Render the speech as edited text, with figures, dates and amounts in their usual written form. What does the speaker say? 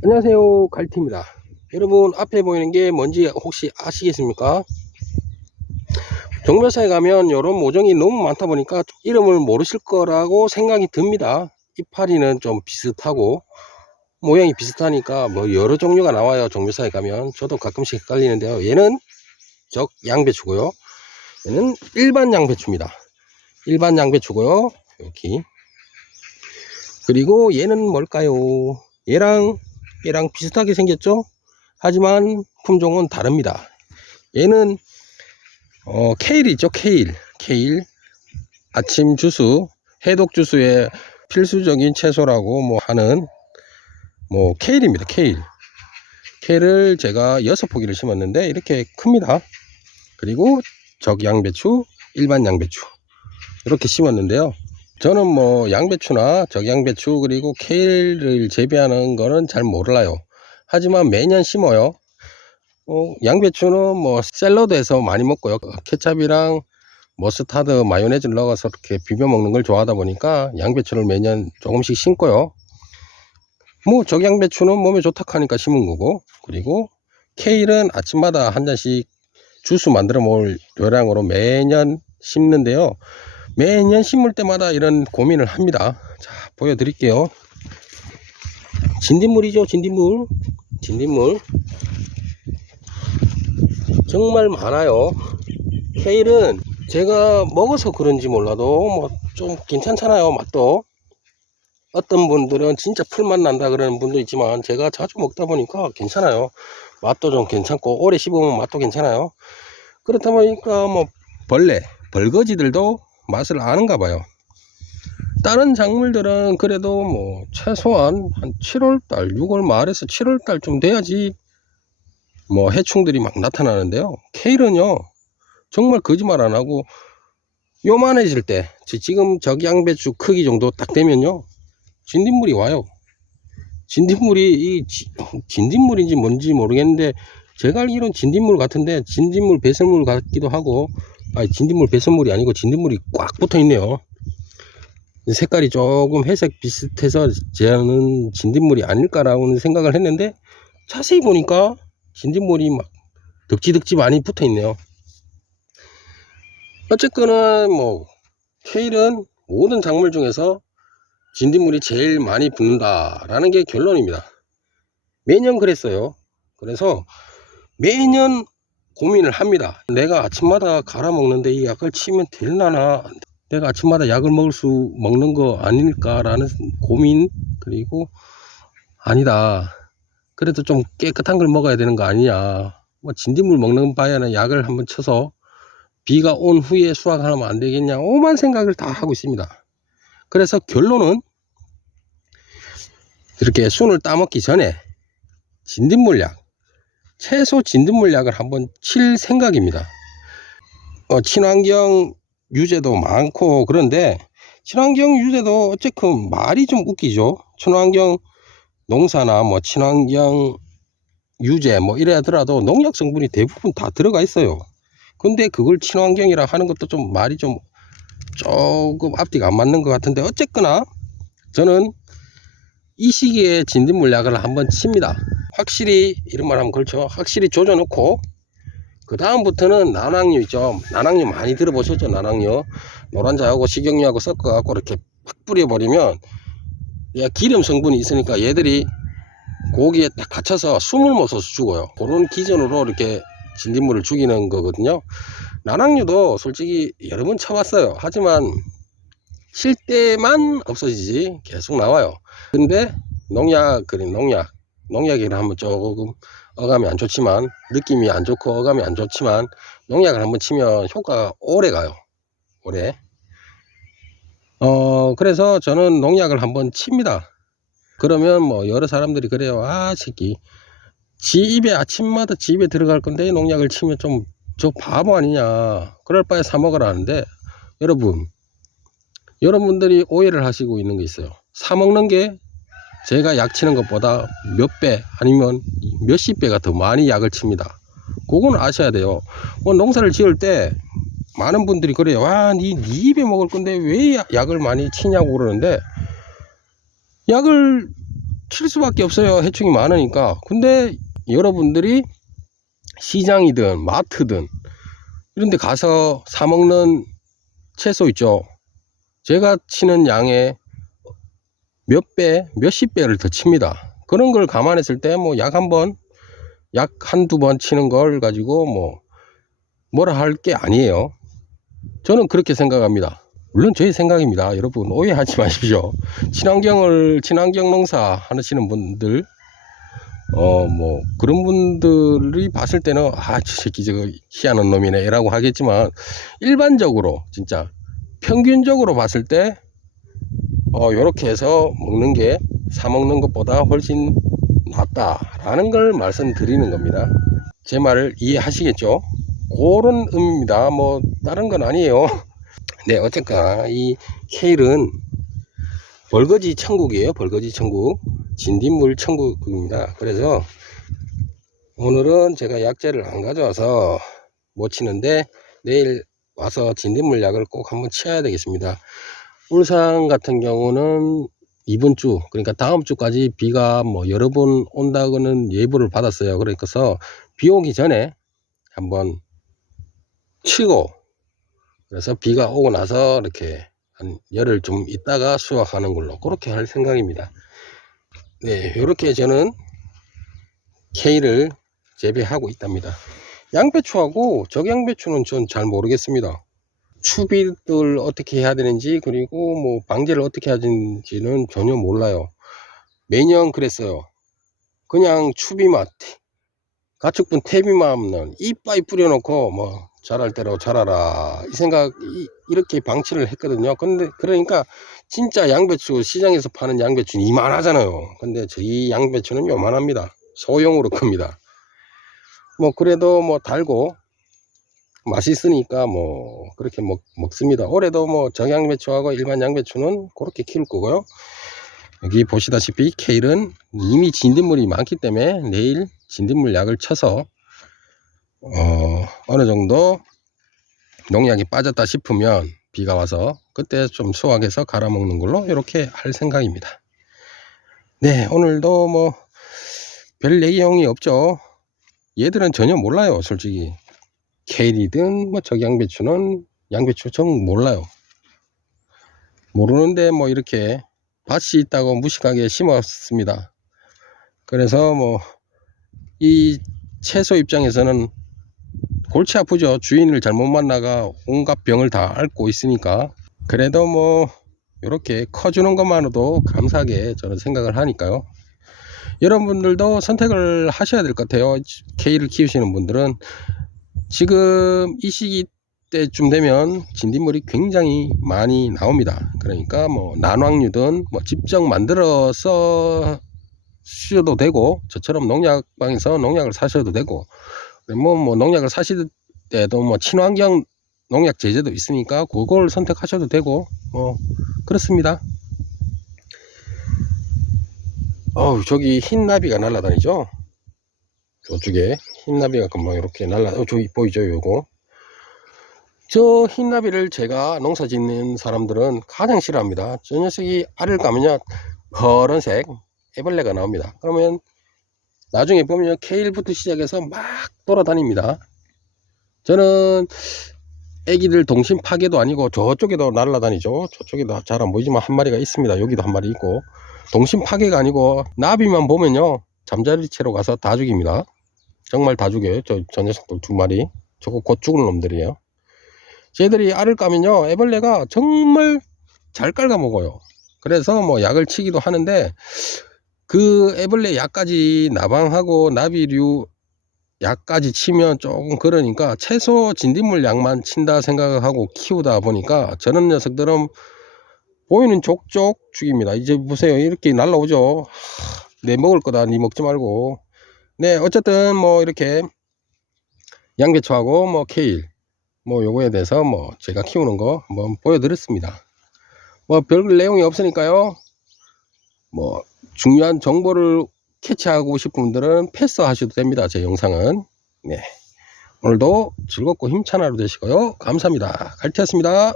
안녕하세요, 갈티입니다. 여러분, 앞에 보이는 게 뭔지 혹시 아시겠습니까? 종묘사에 가면 이런 모종이 너무 많다 보니까 이름을 모르실 거라고 생각이 듭니다. 이파리는 좀 비슷하고 모양이 비슷하니까 뭐 여러 종류가 나와요. 종묘사에 가면 저도 가끔씩 헷갈리는데요. 얘는 적 양배추고요, 얘는 일반 양배추입니다. 일반 양배추고요, 여기. 그리고 얘는 뭘까요? 얘랑 비슷하게 생겼죠? 하지만 품종은 다릅니다. 얘는 케일이죠. 케일. 아침 주스, 해독 주스의 필수적인 채소라고 뭐 하는 케일입니다. 케일을 제가 6포기를 심었는데 이렇게 큽니다. 그리고 적양배추, 일반 양배추 이렇게 심었는데요. 저는 양배추나 적양배추 그리고 케일을 재배하는 거는 잘 몰라요. 하지만 매년 심어요. 양배추는 샐러드에서 많이 먹고요. 케찹이랑 머스타드, 마요네즈를 넣어서 이렇게 비벼 먹는 걸 좋아하다 보니까 양배추를 매년 조금씩 심고요. 적양배추는 몸에 좋다 하니까 심은 거고, 그리고 케일은 아침마다 한 잔씩 주스 만들어 먹을 요량으로 매년 심는데요. 매년 심을 때마다 이런 고민을 합니다. 자, 보여드릴게요. 진딧물이죠. 진딧물 정말 많아요. 케일은 제가 먹어서 그런지 몰라도 좀 괜찮잖아요. 맛도 어떤 분들은 진짜 풀맛 난다 그러는 분도 있지만 제가 자주 먹다 보니까 괜찮아요. 맛도 좀 괜찮고 오래 씹으면 맛도 괜찮아요. 그렇다 보니까 벌거지들도 맛을 아는가 봐요. 다른 작물들은 그래도 최소한 한 7월달 6월 말에서 7월달 좀 돼야지 해충들이 막 나타나는데요. 케일은요 정말 거짓말 안 하고 요만해질 때, 지금 적양배추 크기 정도 딱 되면요 진딧물이 와요. 진딧물인지 뭔지 모르겠는데 제가 알기로는 진딧물 같은데, 진딧물 배설물 같기도 하고, 진딧물 배설물이 아니고 진딧물이 꽉 붙어 있네요. 색깔이 조금 회색 비슷해서 저는 진딧물이 아닐까라고 생각을 했는데 자세히 보니까 진딧물이 막 덕지덕지 많이 붙어 있네요. 어쨌거나 케일은 모든 작물 중에서 진딧물이 제일 많이 붙는다 라는 게 결론입니다. 매년 그랬어요. 그래서 매년 고민을 합니다. 내가 아침마다 갈아 먹는데 이 약을 치면 될라나, 내가 아침마다 약을 먹는 거 아닐까 라는 고민, 그리고 아니다, 그래도 좀 깨끗한 걸 먹어야 되는 거 아니냐, 진딧물 먹는 바에는 약을 한번 쳐서 비가 온 후에 수확하면 안 되겠냐, 오만 생각을 다 하고 있습니다. 그래서 결론은 이렇게 순을 따먹기 전에 채소 진딧물약을 한번 칠 생각입니다. 친환경 유제도 많고 그런데, 친환경 유제도 어쨌든 말이 좀 웃기죠. 친환경 농사나 친환경 유제 이래 하더라도 농약 성분이 대부분 다 들어가 있어요. 근데 그걸 친환경이라 하는 것도 좀 말이 좀 조금 앞뒤가 안 맞는 것 같은데, 어쨌거나 저는 이 시기에 진딧물약을 한번 칩니다. 확실히, 이런 말 하면 그렇죠, 확실히 조져 놓고 그 다음부터는 난황류 있죠. 난황류 많이 들어보셨죠? 난황류 노란자하고 식용유하고 섞어 갖고 이렇게 팍 뿌려버리면 기름 성분이 있으니까 얘들이 고기에 딱 갇혀서 숨을 못 쉬어서 죽어요. 그런 기준으로 이렇게 진딧물을 죽이는 거거든요. 난황류도 솔직히 여러 번 쳐봤어요. 하지만 칠 때만 없어지지 계속 나와요. 근데 농약이라 하면 조금 어감이 안 좋지만, 느낌이 안 좋고 어감이 안 좋지만, 농약을 한번 치면 효과가 오래 가요. 오래. 그래서 저는 농약을 한번 칩니다. 그러면 여러 사람들이 그래요. 새끼 지 입에 아침마다 지 입에 들어갈 건데 농약을 치면 좀 저 바보 아니냐, 그럴 바에 사 먹으라 하는데, 여러분들이 오해를 하시고 있는 게 있어요. 사 먹는 게 제가 약 치는 것보다 몇 배 아니면 몇십 배가 더 많이 약을 칩니다. 그건 아셔야 돼요. 농사를 지을 때 많은 분들이 그래요. 네 입에 먹을 건데 왜 약을 많이 치냐고 그러는데, 약을 칠 수밖에 없어요. 해충이 많으니까. 근데 여러분들이 시장이든 마트든 이런 데 가서 사 먹는 채소 있죠. 제가 치는 양의 몇 배, 몇십 배를 더 칩니다. 그런 걸 감안했을 때 뭐 약 한두 번 치는 걸 가지고 뭐라 할 게 아니에요. 저는 그렇게 생각합니다. 물론 제 생각입니다. 여러분 오해하지 마십시오. 친환경 농사 하시는 분들 그런 분들이 봤을 때는 저 새끼 저거 희한한 놈이네 라고 하겠지만, 일반적으로 진짜 평균적으로 봤을 때 요렇게 해서 먹는 게 사 먹는 것보다 훨씬 낫다라는 걸 말씀드리는 겁니다. 제 말을 이해하시겠죠? 그런 의미입니다. 뭐 다른 건 아니에요. 네, 어쨌거나 이 케일은 벌거지 천국이에요. 벌거지 천국, 진딧물 천국입니다. 그래서 오늘은 제가 약재를 안 가져와서 못 치는데 내일 와서 진딧물 약을 꼭 한번 치어야 되겠습니다. 울산 같은 경우는 이번 주, 그러니까 다음 주까지 비가 여러 번 온다고는 예보를 받았어요. 그래서 비 오기 전에 한번 치고, 그래서 비가 오고 나서 이렇게 한 열흘 좀 있다가 수확하는 걸로 그렇게 할 생각입니다. 네, 이렇게 저는 케일을 재배하고 있답니다. 양배추하고 적양배추는 전 잘 모르겠습니다. 추비를 어떻게 해야 되는지, 그리고 방제를 어떻게 해야 되는지는 전혀 몰라요. 매년 그랬어요. 그냥 추비만, 가축분 퇴비만 없는 이빠이 뿌려놓고 자랄 대로 자라라 이 생각, 이렇게 방치를 했거든요. 근데 그러니까 진짜 양배추, 시장에서 파는 양배추는 이만하잖아요. 근데 저희 양배추는 요만합니다. 소형으로 큽니다. 그래도 달고 맛있으니까 그렇게 먹습니다. 올해도 적양배추하고 일반 양배추는 그렇게 키울 거고요. 여기 보시다시피 케일은 이미 진딧물이 많기 때문에 내일 진딧물 약을 쳐서 어느 정도 농약이 빠졌다 싶으면 비가 와서 그때 좀 수확해서 갈아 먹는 걸로 이렇게 할 생각입니다. 네, 오늘도 별 내용이 없죠. 얘들은 전혀 몰라요. 솔직히 케일이든 적양배추는, 양배추 전 몰라요. 모르는데 이렇게 밭이 있다고 무식하게 심었습니다. 그래서 이 채소 입장에서는 골치 아프죠. 주인을 잘못 만나가 온갖 병을 다 앓고 있으니까. 그래도 이렇게 커주는 것만으로도 감사하게 저는 생각을 하니까요. 여러분들도 선택을 하셔야 될 것 같아요. 케일을 키우시는 분들은 지금 이 시기 때쯤 되면 진딧물이 굉장히 많이 나옵니다. 그러니까 난황류든 직접 만들어서 쓰셔도 되고, 저처럼 농약방에서 농약을 사셔도 되고, 농약을 사실 때도 친환경 농약 제재도 있으니까 그걸 선택하셔도 되고 그렇습니다. 저기 흰나비가 날아다니죠. 저쪽에 흰나비가 금방 이렇게 저기 보이죠? 요거 저 흰나비를 제가 농사 짓는 사람들은 가장 싫어합니다. 저 녀석이 알을 까면요 파란색 애벌레가 나옵니다. 그러면 나중에 보면 케일부터 시작해서 막 돌아다닙니다. 저는 애기들 동심 파괴도 아니고 저쪽에도 날아다니죠. 저쪽에도 잘 안 보이지만 한 마리가 있습니다. 여기도 한 마리 있고, 동심 파괴가 아니고 나비만 보면요 잠자리 채로 가서 다 죽입니다. 정말 다 죽여요. 저 녀석들 두 마리. 저거 곧 죽을 놈들이에요. 쟤들이 알을 까면요 애벌레가 정말 잘 깔아 먹어요. 그래서 약을 치기도 하는데, 그 애벌레 약까지 나방하고 나비류 약까지 치면 조금 그러니까 채소 진딧물 약만 친다 생각하고 키우다 보니까 저런 녀석들은 보이는 족족 죽입니다. 이제 보세요, 이렇게 날라오죠. 내 먹을 거다, 니 먹지 말고. 네, 어쨌든 이렇게 양배추하고 케일 요거에 대해서 제가 키우는 거 한번 보여드렸습니다. 별 내용이 없으니까요. 중요한 정보를 캐치하고 싶은 분들은 패스하셔도 됩니다. 제 영상은. 네, 오늘도 즐겁고 힘찬 하루 되시고요. 감사합니다. 갈티였습니다.